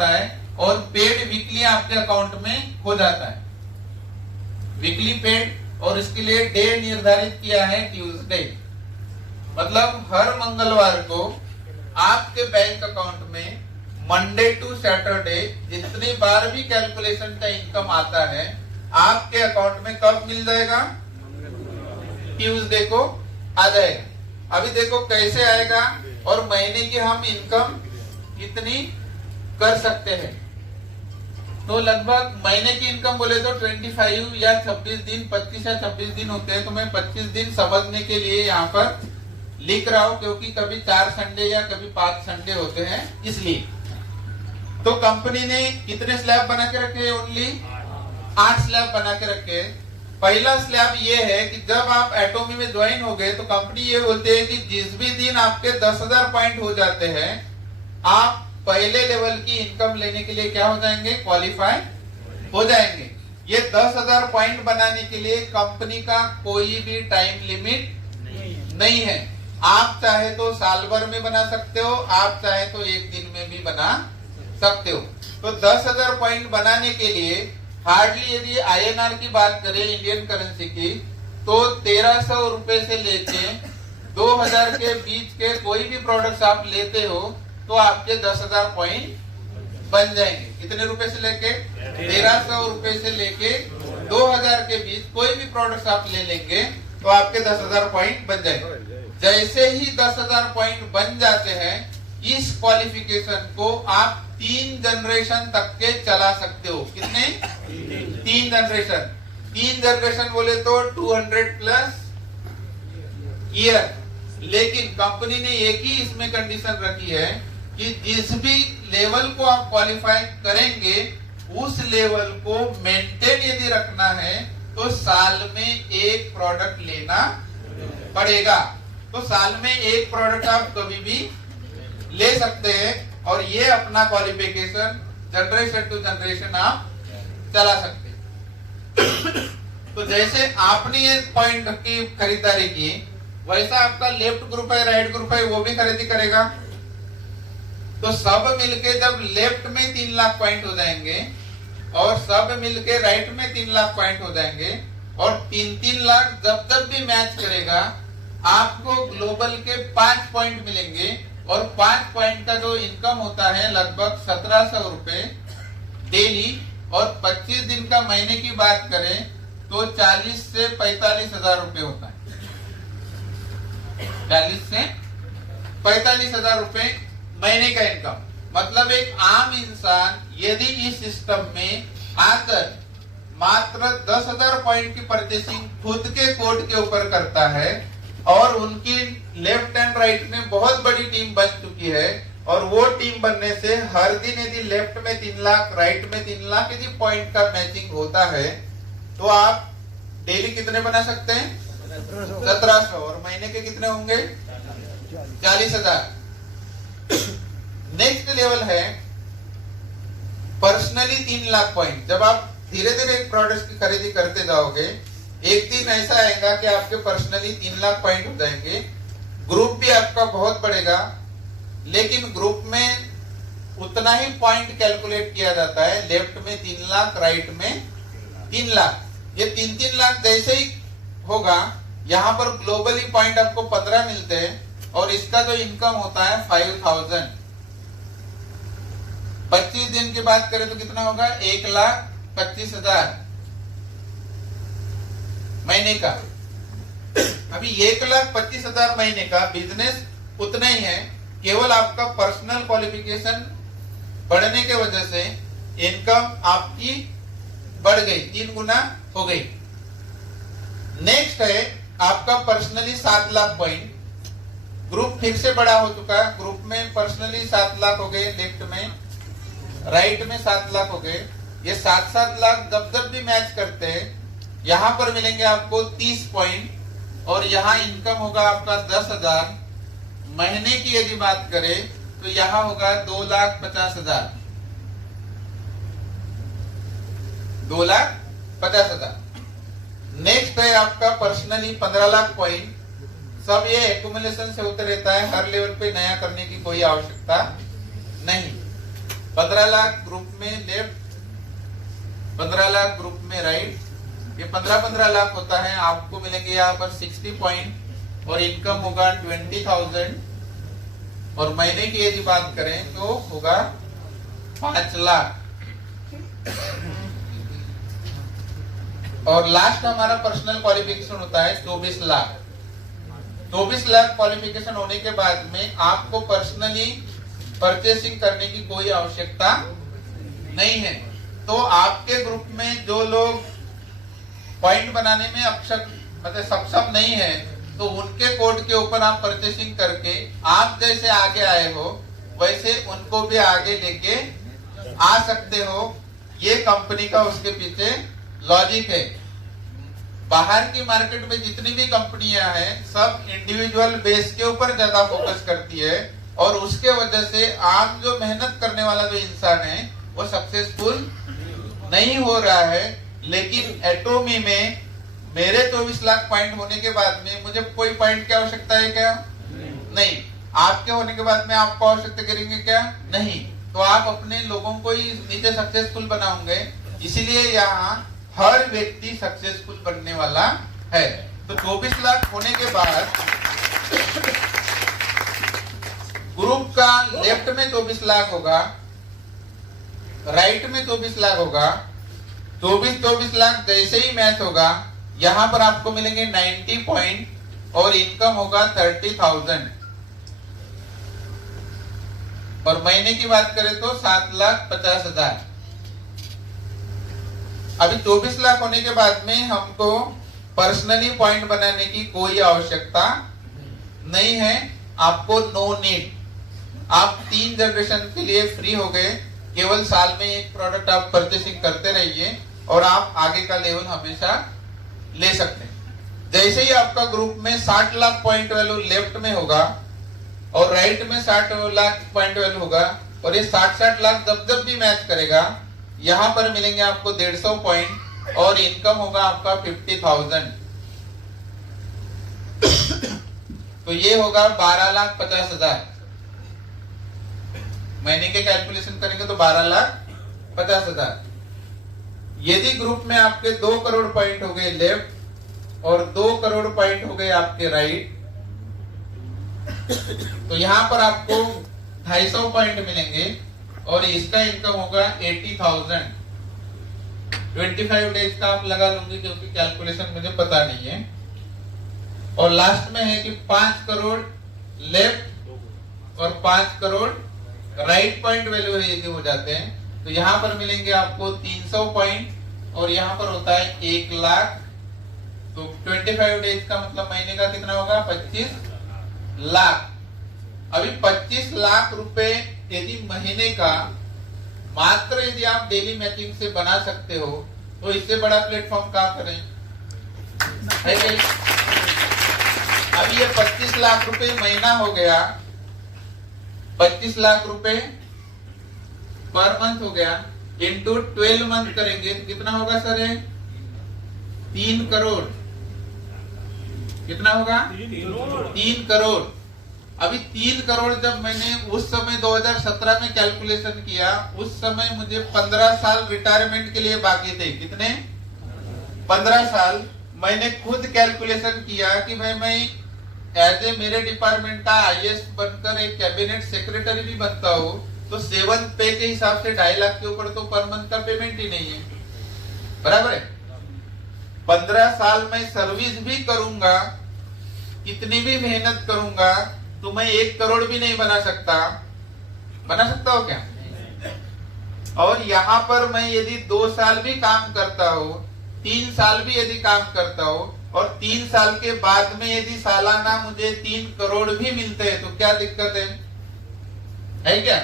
होता है और पेड वीकली आपके अकाउंट में हो जाता है, वीकली पेड। और इसके लिए डे निर्धारित किया है ट्यूसडे, मतलब हर मंगलवार को आपके बैंक अकाउंट में मंडे टू सैटरडे जितनी बार भी कैलकुलेशन का इनकम आता है आपके अकाउंट में कब मिल जाएगा? ट्यूसडे को आ जाएगा। अभी देखो कैसे आएगा और महीने की हम इनकम कितनी कर सकते हैं। तो लगभग महीने की इनकम बोले तो 25 या 26 दिन, 25 या 26 दिन होते हैं। तो मैं 25 दिन समझने के लिए यहाँ पर लिख रहा हूँ, क्योंकि कभी 4 संडे या कभी 5 संडे होते हैं, इसलिए। तो कंपनी ने कितने स्लैब बना के रखे? ओनली 8 स्लैब बना के रखे। पहला स्लैब ये है कि जब आप एटोमी में ज्वाइन हो गए तो कंपनी ये बोलते हैं कि जिस भी दिन आपके 10,000 पॉइंट हो जाते हैं आप पहले लेवल की इनकम लेने के लिए क्या हो जाएंगे? क्वालिफाई हो जाएंगे। ये 10,000 पॉइंट बनाने के लिए कंपनी का कोई भी टाइम लिमिट नहीं है। आप चाहे तो साल भर में बना सकते हो, आप चाहे तो एक दिन में भी बना सकते हो। तो 10,000 पॉइंट बनाने के लिए हार्डली यदि INR की बात करें, इंडियन करेंसी की, तो 1300 रुपए से लेके 2000 के बीच के कोई भी प्रोडक्ट्स आप लेते हो तो आपके 10,000 पॉइंट बन जाएंगे। कितने रुपए से लेके? 1300 रुपए से लेके 2000 के बीच कोई भी प्रोडक्ट्स आप ले लेंगे तो आपके 10,000 पॉइंट बन जाएंगे। जैसे ही 10,000 पॉइंट बन जाते हैं, इस क्वालिफिकेशन को आप 3 जनरेशन तक के चला सकते हो। कितने? 3 जनरेशन। 3 जनरेशन बोले तो 200 प्लस ईयर। लेकिन कंपनी ने एक ही इसमें कंडीशन रखी है कि जिस भी लेवल को आप क्वालिफाई करेंगे उस लेवल को मेंटेन यदि रखना है तो साल में 1 प्रोडक्ट लेना पड़ेगा। तो साल में 1 प्रोडक्ट आप कभी भी ले सकते हैं और ये अपना क्वालिफिकेशन जनरेशन टू जनरेशन आप चला सकते हैं। तो जैसे आपने ये पॉइंट की खरीदारी की, वैसा आपका लेफ्ट ग्रुप है, राइट ग्रुप है, वो भी खरीदी करेगा। तो सब मिलके जब लेफ्ट में 3 लाख पॉइंट हो जाएंगे और सब मिलके राइट में 3 लाख पॉइंट हो जाएंगे और 3-3 लाख जब जब भी मैच करेगा आपको ग्लोबल के 5 पॉइंट मिलेंगे। और 5 पॉइंट का जो इनकम होता है लगभग 1700 रुपए डेली। और 25 दिन का महीने की बात करें तो 40 से 45 हजार रुपए होता है। 40 से 45 हजार रुपए महीने का इनकम। मतलब एक आम इंसान यदि इस सिस्टम में आकर मात्र 10,000 पॉइंट की परचेसिंग खुद के कोड के ऊपर करता है और उनकी लेफ्ट एंड राइट में बहुत बड़ी टीम बन चुकी है और वो टीम बनने से हर दिन यदि लेफ्ट में 3 लाख, राइट में 3 लाख यदि पॉइंट का मैचिंग होता है तो आप डेली कितने बना सकते हैं? 1700। और महीने के कितने होंगे? 40,000। नेक्स्ट लेवल है पर्सनली 3 लाख पॉइंट। जब आप धीरे धीरे एक प्रोडक्ट की खरीदी करते जाओगे, एक दिन ऐसा आएगा कि आपके पर्सनली 3 लाख पॉइंट हो जाएंगे। ग्रुप भी आपका बहुत बढ़ेगा, लेकिन ग्रुप में उतना ही पॉइंट कैलकुलेट किया जाता है। लेफ्ट में 3 लाख, राइट में 3 लाख। ये 3-3 लाख जैसे ही होगा, यहाँ पर ग्लोबली पॉइंट आपको 15 मिलते हैं और इसका जो इनकम होता है 5,000। 25 दिन की बात करें तो कितना होगा? 1,25,000 महीने का। अभी 1,25,000 महीने का बिजनेस उतना ही है, केवल आपका पर्सनल क्वालिफिकेशन बढ़ने के वजह से इनकम आपकी बढ़ गई, 3 गुना हो गई। नेक्स्ट है आपका पर्सनली 7 लाख पॉइंट। ग्रुप फिर से बड़ा हो चुका है। ग्रुप में पर्सनली 7 लाख हो गए, लेफ्ट में, राइट में 7 लाख हो गए। ये 7-7 लाख जब जब भी मैच करते हैं यहाँ पर मिलेंगे आपको 30 पॉइंट और यहाँ इनकम होगा आपका 10,000। महीने की यदि बात करें तो यहाँ होगा 2,50,000। 2,50,000। नेक्स्ट है आपका पर्सनली 15 लाख पॉइंट। सब ये एक्यूमुलेशन से होते रहता है, हर लेवल पे नया करने की कोई आवश्यकता नहीं। 15 लाख ग्रुप में लेफ्ट, 15 लाख ग्रुप में राइट, ये 15-15 लाख होता है। आपको मिलेंगे यहाँ पर 60 पॉइंट और इनकम होगा 20,000 और महीने की यदि बात करें तो होगा 5 लाख। और लास्ट हमारा पर्सनल क्वालिफिकेशन होता है 24 लाख। 24 लाख क्वालिफिकेशन होने के बाद में आपको पर्सनली परचेसिंग करने की कोई आवश्यकता नहीं है। तो आपके ग्रुप में जो लोग पॉइंट बनाने में मतलब सक्षम नहीं है, तो उनके कोड के ऊपर आप परचेसिंग करके आप जैसे आगे आए हो वैसे उनको भी आगे लेके आ सकते हो। ये कंपनी का उसके पीछे लॉजिक है। बाहर की मार्केट में जितनी भी कंपनियां हैं सब इंडिविजुअल बेस के ऊपर ज्यादा फोकस करती है और उसके वजह से आम जो मेहनत करने वाला जो इंसान है वो सक्सेसफुल नहीं हो रहा है। लेकिन एटोमी में मेरे 24 लाख पॉइंट होने के बाद में मुझे कोई पॉइंट की आवश्यकता है क्या? नहीं। आपके होने के बाद में आपको आवश्यकता करेंगे क्या? नहीं। तो आप अपने लोगों को ही नीचे सक्सेसफुल बनाओगे। इसीलिए यहाँ हर व्यक्ति सक्सेसफुल बनने वाला है। तो 24 लाख होने के बाद ग्रुप का लेफ्ट में 24 लाख होगा, राइट में 24 लाख होगा। 24 लाख जैसे ही मैच होगा यहाँ पर आपको मिलेंगे 90 पॉइंट और इनकम होगा 30,000 और महीने की बात करें तो 7,50,000। अभी 24 लाख होने के बाद में हमको पर्सनली पॉइंट बनाने की कोई आवश्यकता नहीं है। आपको नो नीड। आप 3 जनरेशन के लिए फ्री हो गए। केवल साल में एक प्रोडक्ट आप परचेसिंग करते रहिए और आप आगे का लेवल हमेशा ले सकते हैं। जैसे ही आपका ग्रुप में 60 लाख पॉइंट वैल्यू लेफ्ट में होगा और राइट में 60 लाख पॉइंट वैल्यू होगा और ये 60 लाख जब जब भी मैच करेगा यहाँ पर मिलेंगे आपको 150 पॉइंट और इनकम होगा आपका 50,000। तो ये होगा 12,50,000। महीने के कैलकुलेशन करेंगे तो 12,50,000। यदि ग्रुप में आपके 2 करोड़ पॉइंट हो गए लेफ्ट और 2 करोड़ पॉइंट हो गए आपके राइट, तो यहाँ पर आपको 250 पॉइंट मिलेंगे और इसका इनकम होगा 80,000। 25 डेज का आप लगा लूंगे क्योंकि कैलकुलेशन मुझे पता नहीं है। और लास्ट में है कि 5 करोड़ लेफ्ट और 5 करोड़ राइट पॉइंट वैल्यू यदि हो जाते हैं तो यहाँ पर मिलेंगे आपको 300 पॉइंट और यहाँ पर होता है 1 लाख। तो 25 डेज का मतलब महीने का कितना होगा? 25 लाख। अभी 25 लाख रुपए यदि महीने का मात्र यदि आप डेली मैचिंग से बना सकते हो तो इससे बड़ा प्लेटफॉर्म क्या करें, है क्या? अभी ये 25 लाख रुपए महीना हो गया, 25 लाख रुपए पर मंथ हो गया, इंटू 12 मंथ करेंगे तो कितना होगा सर? 3 करोड़। कितना होगा? 3 करोड़। अभी 3 करोड़ जब मैंने उस समय 2017 में कैलकुलेशन किया, उस समय मुझे 15 साल रिटायरमेंट के लिए बाकी थे। कितने? 15 साल। मैंने खुद कैलकुलेशन किया कि भाई मैं एज ए मेरे डिपार्टमेंट का आईएएस बनकर एक कैबिनेट सेक्रेटरी भी बनता हूँ तो 7 पे के हिसाब से 2.5 लाख के ऊपर तो पर मंथ का पेमेंट ही नहीं है। बराबर है? 15 साल में सर्विस भी करूंगा, कितनी भी मेहनत करूंगा तो मैं 1 करोड़ भी नहीं बना सकता। बना सकता हो क्या? और यहाँ पर मैं यदि 2 साल भी काम करता हूँ, 3 साल भी यदि काम करता हूँ और 3 साल के बाद में यदि सालाना मुझे 3 करोड़ भी मिलते हैं तो क्या दिक्कत है क्या?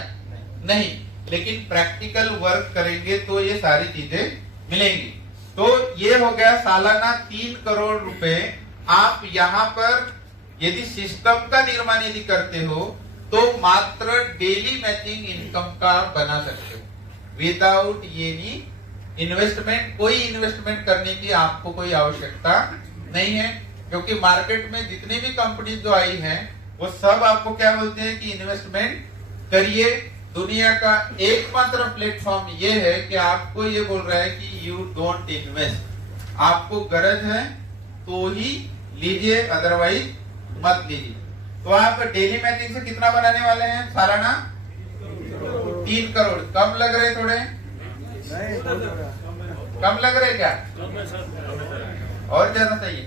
नहीं। लेकिन प्रैक्टिकल वर्क करेंगे तो ये सारी चीजें मिलेंगी। तो ये हो गया सालाना 3 करोड़ रुपए। आप यहाँ पर यदि सिस्टम का निर्माण यदि करते हो तो मात्र डेली मैचिंग इनकम का बना सकते हो विदाउट एनी इन्वेस्टमेंट। कोई इन्वेस्टमेंट करने की आपको कोई आवश्यकता नहीं है क्योंकि मार्केट में जितनी भी कंपनी जो आई है वो सब आपको क्या बोलते हैं कि इन्वेस्टमेंट करिए। दुनिया का एकमात्र प्लेटफॉर्म ये है कि आपको ये बोल रहा है कि यू डोंट इन्वेस्ट, आपको गरज है तो ही लीजिए, अदरवाइज मत लीजिए। तो आप डेली मैचिंग से कितना बनाने वाले हैं सालाना? 3 करोड़। कम लग रहे थोड़े? कम लग रहे क्या? और ज्यादा चाहिए?